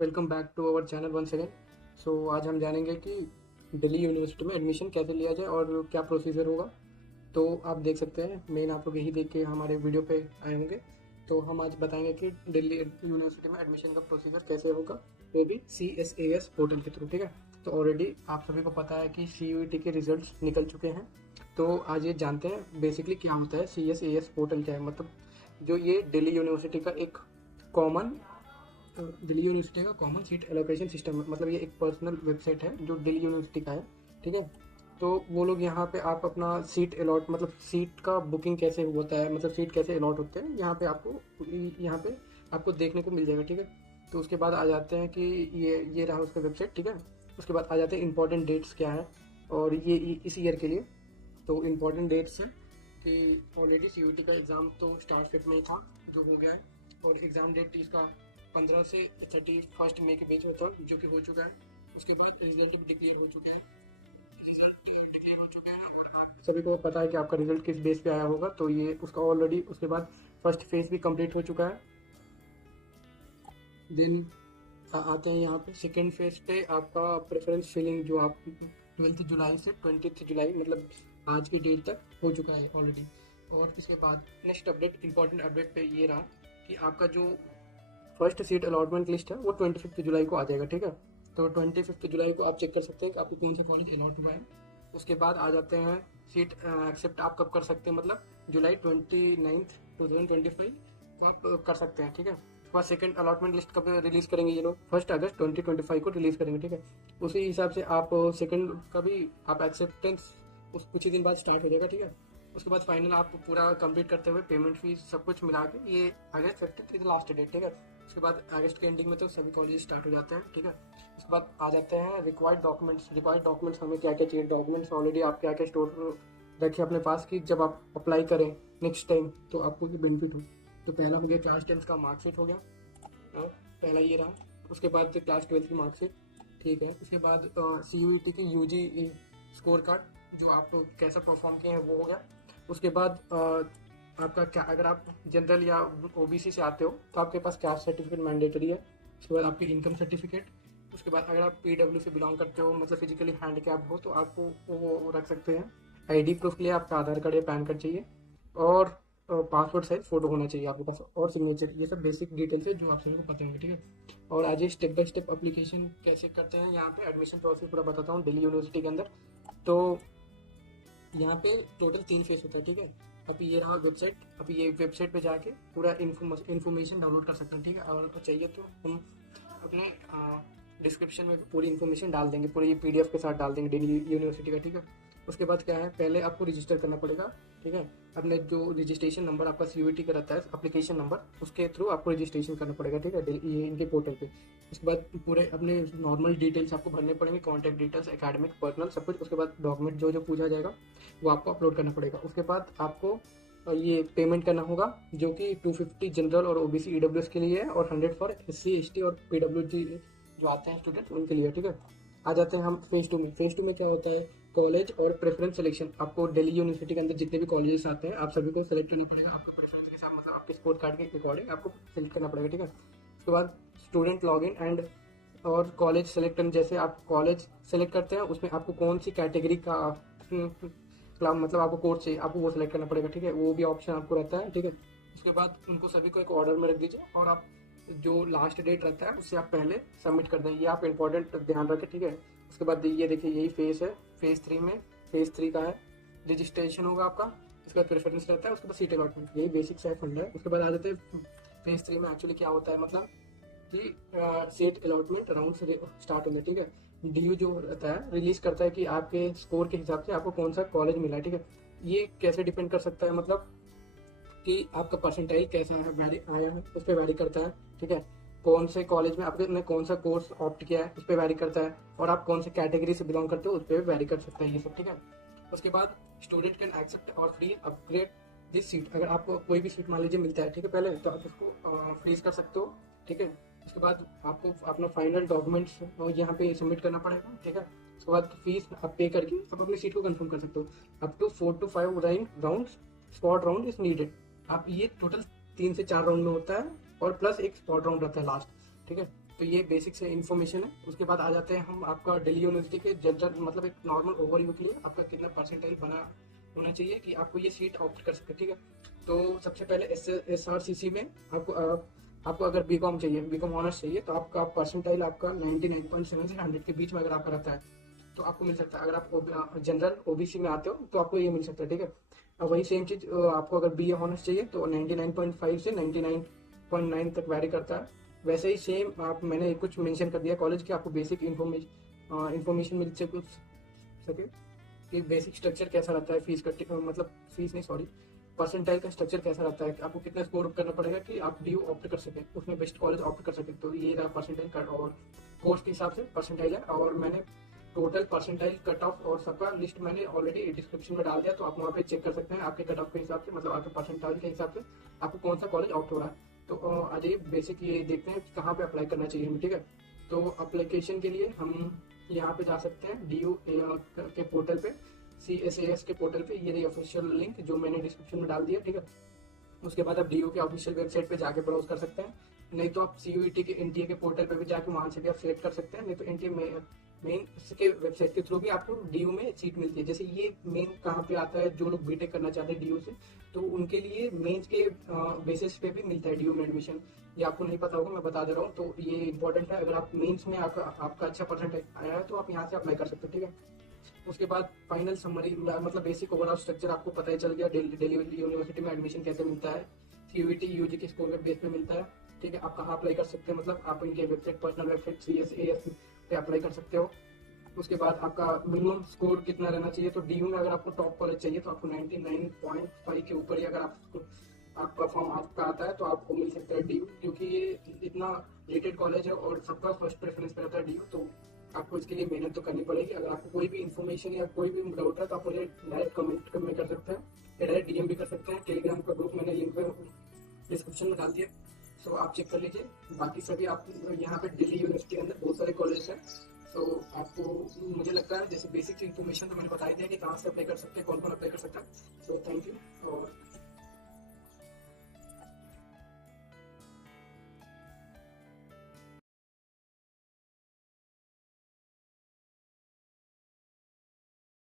Welcome back to our channel one second. आज हम जानेंगे कि दिल्ली यूनिवर्सिटी में एडमिशन कैसे लिया जाए और क्या प्रोसीजर होगा। तो आप देख सकते हैं, मेन आप लोग यही देख के हमारे वीडियो पे आए होंगे। तो हम आज बताएंगे कि दिल्ली यूनिवर्सिटी में एडमिशन का प्रोसीजर कैसे होगा, वो भी CSAS पोर्टल के थ्रू। ठीक है, तो ऑलरेडी आप सभी को पता है कि CUET के रिजल्ट्स निकल चुके हैं। तो आज ये जानते हैं बेसिकली क्या होता है CSAS पोर्टल, क्या है। मतलब जो ये दिल्ली यूनिवर्सिटी का एक कॉमन दिल्ली यूनिवर्सिटी का कॉमन सीट एलोकेशन सिस्टम है। मतलब ये एक पर्सनल वेबसाइट है जो दिल्ली यूनिवर्सिटी का है। ठीक है, तो वो लोग यहाँ पे आप अपना सीट अलॉट, मतलब सीट का बुकिंग कैसे होता है, मतलब सीट कैसे अलॉट होते हैं, यहाँ पे आपको देखने को मिल जाएगा। ठीक है, तो उसके बाद आ जाते हैं कि ये रहा उसका वेबसाइट। ठीक है, उसके बाद आ जाते हैं इंपॉर्टेंट डेट्स क्या है, और ये इस ईयर के लिए। तो इम्पॉर्टेंट डेट्स है कि ऑलरेडी CUET का एग्ज़ाम तो स्टार्ट फिट में ही था, जो हो गया है। और एग्ज़ाम डेट इसका 15 से 31 मई के बीच में था, जो कि हो चुका है। उसके बाद रिजल्ट भी डिक्लेयर हो चुके हैं। और आप सभी को पता है कि आपका रिजल्ट किस बेस पे आया होगा। तो ये उसका ऑलरेडी उसके बाद फर्स्ट फेज भी कंप्लीट हो चुका है। देन आते हैं यहाँ पे सेकेंड फेज पे, आपका प्रेफरेंस फिलिंग, जो आप 12 जुलाई से 20 जुलाई, मतलब आज की डेट तक हो चुका है ऑलरेडी। और इसके बाद नेक्स्ट अपडेट, इंपॉर्टेंट अपडेट पे ये रहा कि आपका जो फर्स्ट सीट अलॉटमेंट लिस्ट है वो 25 जुलाई को आ जाएगा। ठीक है, तो 25 जुलाई को आप चेक कर सकते हैं कि आपको कौन सा कॉलेज अलॉट हुआ है। उसके बाद आ जाते हैं सीट एक्सेप्ट आप कब कर सकते हैं, मतलब जुलाई 29, 2025 को आप कर सकते हैं। ठीक है, उसके बाद सेकंड अलॉटमेंट लिस्ट कब रिलीज करेंगे ये लोग, 1 अगस्त 2025 को रिलीज करेंगे। ठीक है, उसी हिसाब से आप सेकंड का भी आप एक्सेप्टेंस उस कुछ ही दिन बाद स्टार्ट हो जाएगा। ठीक है, उसके बाद फाइनल आप पूरा कंप्लीट करते हुए पेमेंट फीस सब कुछ मिला के ये अगस्त 15 लास्ट डेट। ठीक है, उसके बाद अगस्त के एंडिंग में तो सभी कॉलेज स्टार्ट हो जाते हैं। ठीक है, उसके बाद आ जाते हैं रिक्वायर्ड डॉक्यूमेंट्स। रिक्वायर्ड डॉक्यूमेंट्स हमें क्या क्या चाहिए, डॉक्यूमेंट्स ऑलरेडी आप क्या क्या स्टोर रखिए अपने पास कि जब आप अप्लाई करें नेक्स्ट टाइम तो आपको ये बेनिफिट हो। तो पहला हो गया क्लास 10 का मार्कशीट हो गया। हाँ, पहला ये रहा। उसके बाद क्लास 12 की मार्कशीट। ठीक है, उसके बाद CUET की UG स्कोर कार्ड, जो आप कैसा परफॉर्म किए हैं वो हो गया। उसके बाद आपका क्या, अगर आप जनरल या OBC से आते हो तो आपके पास कास्ट सर्टिफिकेट मैंडेटरी है। उसके बाद आपकी इनकम सर्टिफिकेट। उसके बाद अगर आप PW से बिलोंग करते हो, मतलब फिजिकली हैंडीकैप हो, तो आपको वो रख सकते हैं। ID प्रूफ के लिए आपका आधार कार्ड या पैन कार्ड चाहिए। और पासपोर्ट साइज फोटो होना चाहिए आपके पास, और सिग्नेचर। ये सब बेसिक डिटेल्स है जो आप सभी को पता होंगे। ठीक है, और आज ये स्टेप बाय स्टेप एप्लीकेशन कैसे करते हैं, यहाँ पे एडमिशन प्रोसेस पूरा बताता हूँ दिल्ली यूनिवर्सिटी के अंदर। तो यहाँ पे टोटल 3 फेज होता है। ठीक है, अब ये रहा वेबसाइट। अब ये वेबसाइट पे जाके पूरा इन्फॉर्मेशन डाउनलोड कर सकते हैं। ठीक है, और चाहिए तो हम अपने डिस्क्रिप्शन में पूरी इन्फॉर्मेशन डाल देंगे, पूरी ये PDF के साथ डाल देंगे दिल्ली यूनिवर्सिटी का। ठीक है, उसके बाद क्या है, पहले आपको रजिस्टर करना पड़ेगा। ठीक है, अपने जो रजिस्ट्रेशन नंबर आपका CUET का रहता है, एप्लीकेशन नंबर, उसके थ्रू आपको रजिस्ट्रेशन करना पड़ेगा। ठीक है, ये इनके पोर्टल पे। उसके बाद पूरे अपने नॉर्मल डिटेल्स आपको भरने पड़ेंगे, कॉन्टैक्ट डिटेल्स, एकेडमिक, पर्सनल, सब कुछ। उसके बाद डॉक्यूमेंट जो जो पूछा जाएगा वो आपको अपलोड करना पड़ेगा। उसके बाद आपको ये पेमेंट करना होगा, जो कि 250 जनरल और OBC EWS के लिए है, और 100 फॉर SC ST और PWD जो आते हैं स्टूडेंट उनके लिए। ठीक है, आ जाते हैं हम फेज 2 में। फेज 2 में क्या होता है, कॉलेज और प्रेफरेंस सिलेक्शन। आपको दिल्ली यूनिवर्सिटी के अंदर जितने भी कॉलेजेस आते हैं आप सभी को सेलेक्ट करना पड़ेगा, आपके प्रेफरेंस के साथ, मतलब आपके स्कोर कार्ड के अकॉर्डिंग आपको सेलेक्ट करना पड़ेगा। ठीक है, उसके बाद स्टूडेंट लॉगिन एंड और कॉलेज सेलेक्ट करने, जैसे आप कॉलेज सेलेक्ट करते हैं उसमें आपको कौन सी कैटेगरी का मतलब आपको कोर्स चाहिए, आपको वो सेलेक्ट करना पड़ेगा। ठीक है, वो भी ऑप्शन आपको रहता है। ठीक है, उसके बाद उनको सभी को एक ऑर्डर में रख दीजिए, और आप जो लास्ट डेट रहता है उससे आप पहले सबमिट कर दें। ये आप इंपॉर्टेंट ध्यान रखें। ठीक है, उसके बाद ये देखिए यही फेज है। फेज 3 का है, रजिस्ट्रेशन होगा आपका। उसके बाद प्रेफरेंस रहता है, उसके बाद सीट अलॉटमेंट, यही बेसिक सा फंड है। उसके बाद आ जाते हैं फेज 3 में एक्चुअली क्या होता है, मतलब कि सीट अलॉटमेंट राउंड से स्टार्ट होता है। ठीक है, DU जो रहता है रिलीज करता है कि आपके स्कोर के हिसाब से आपको कौन सा कॉलेज मिला है। ठीक है, ये कैसे डिपेंड कर सकता है, मतलब कि आपका परसेंटाइल कैसा है, वैरी आया है, उस पर वैरी करता है। ठीक है, कौन से कॉलेज में आपने कौन सा कोर्स ऑप्ट किया है उस पर वैरी करता है, और आप कौन से कैटेगरी से बिलोंग करते हो उस पर भी वैरी कर सकते हैं ये सब। ठीक है, उसके बाद स्टूडेंट कैन एक्सेप्ट और फ्री अपग्रेड दिस सीट। अगर आपको कोई भी सीट मान लीजिए मिलता है, ठीक है, पहले तो आप उसको फ्रीज कर सकते हो। ठीक है, उसके बाद आपको अपना फाइनल डॉक्यूमेंट्स यहाँ पे सबमिट करना पड़ेगा। ठीक है, उसके बाद फीस आप पे करके आप अपनी सीट को कंफर्म कर सकते हो। Up to 4 to 5 round spot round is needed. आप ये टोटल 3 से 4 राउंड में होता है, और प्लस एक स्पॉट राउंड रहता है लास्ट। ठीक है, तो ये बेसिक से इन्फॉर्मेशन है। उसके बाद आ जाते हैं हम आपका दिल्ली यूनिवर्सिटी के जनरल मतलब एक नॉर्मल ओवरव्यू के लिए आपका कितना परसेंटाइल बना होना चाहिए कि आपको ये सीट ऑप्ट कर सके, ठीक है। तो सबसे पहले SRCC में आपको अगर बीकॉम चाहिए, बीकॉम ऑनर्स चाहिए, तो आपका परसेंटाइल आपका 99.7 से 100 के बीच में अगर आपका रहता है तो आपको मिल सकता है। अगर आप जनरल OBC में आते हो तो आपको ये मिल सकता है, ठीक है। अब वही सेम चीज़ आपको अगर BA ऑनर्स चाहिए तो 99.5 से 99.9 तक वैरी करता है। वैसे ही सेम आप मैंने कुछ मेंशन कर दिया कॉलेज के, आपको बेसिक इन्फॉर्मेशन मिल सके कि बेसिक स्ट्रक्चर कैसा रहता है, फीस का मतलब फीस नहीं सॉरी परसेंटाइल का स्ट्रक्चर कैसा रहता है, आपको कितना स्कोर करना पड़ेगा कि आप DU ऑप्ट कर सकें, उसमें बेस्ट कॉलेज ऑप्ट कर सकें। तो ये रहा परसेंटाइल कट और कोर्स के हिसाब से परसेंटाइल है। और मैंने टोटल परसेंटाइल कट ऑफ और सबका लिस्ट मैंने ऑलरेडी डिस्क्रिप्शन में डाल दिया, तो आप वहाँ पे चेक कर सकते हैं आपके कट ऑफ के हिसाब से, मतलब आपके परसेंटाइल के हिसाब से आपको कौन सा कॉलेज ऑप्ट हो रहा है। तो आज बेसिक ये देखते हैं कहाँ पे अप्लाई करना चाहिए हमें, ठीक है। तो अप्लीकेशन के लिए हम यहाँ पे जा सकते हैं DU के पोर्टल पे, CSAS के पोर्टल पे, ये रही ऑफिशियल लिंक जो मैंने डिस्क्रिप्शन में डाल दिया, ठीक है। उसके बाद आप DU के ऑफिशियल वेबसाइट पे जाके ब्राउज कर सकते हैं, नहीं तो आप CUET के NTA के पोर्टल पे भी जाके वहाँ से भी आप सिलेक्ट कर सकते हैं, नहीं तो NTA मेन के वेबसाइट के थ्रू भी आपको DU में सीट मिलती है। जैसे ये मेन कहाँ पे आता है, जो लोग बीटेक करना चाहते हैं DU से, तो उनके लिए मेंस के बेसिस पे भी मिलता है DU में एडमिशन। ये आपको नहीं पता होगा, मैं बता दे रहा हूँ, तो ये इंपॉर्टेंट है। अगर आप मेंस में आपका अच्छा परसेंटेज आया है तो आप यहाँ से अप्लाई कर सकते हैं, ठीक है। उसके बाद फाइनल समरी मतलब बेसिक ओवरऑल स्ट्रक्चर आपको पता ही चल गया, दिल्ली यूनिवर्सिटी में एडमिशन कैसे मिलता है, CUET UG के स्कोर बेस पे मिलता है, ठीक है। आप कहाँ अप्लाई कर सकते हैं, मतलब आप इनके वेबसाइट पर्सनल वेबसाइट CSAS पे अप्लाई कर सकते हो। उसके बाद आपका मिनिमम स्कोर कितना रहना चाहिए, तो DU में अगर आपको टॉप कॉलेज चाहिए तो आपको 99.5 के ऊपर ही अगर आपका फॉर्म आपका आता है तो आपको मिल सकता है DU, क्योंकि ये इतना रेटेड कॉलेज है और सबका फर्स्ट प्रेफरेंस पे रहता है DU। तो आपको इसके लिए मेहनत तो करनी पड़ेगी। अगर आपको कोई भी इन्फॉर्मेशन या कोई भी डाउट है तो आप मुझे डायरेक्ट कमेंट में कर सकते हैं या डायरेक्ट DM भी कर सकते हैं। टेलीग्राम का ग्रुप मैंने लिंक डिस्क्रिप्शन में डाल दिया, तो आप चेक कर लीजिए। बाकी सभी आप यहाँ पे दिल्ली यूनिवर्सिटी के अंदर बहुत सारे कॉलेज हैं, तो आपको मुझे लगता है जैसे बेसिक इन्फॉर्मेशन तो मैंने बता ही दिया कि कहाँ से अप्लाई कर सकते हैं, कौन कौन अप्लाई कर सकता है। तो थैंक यू और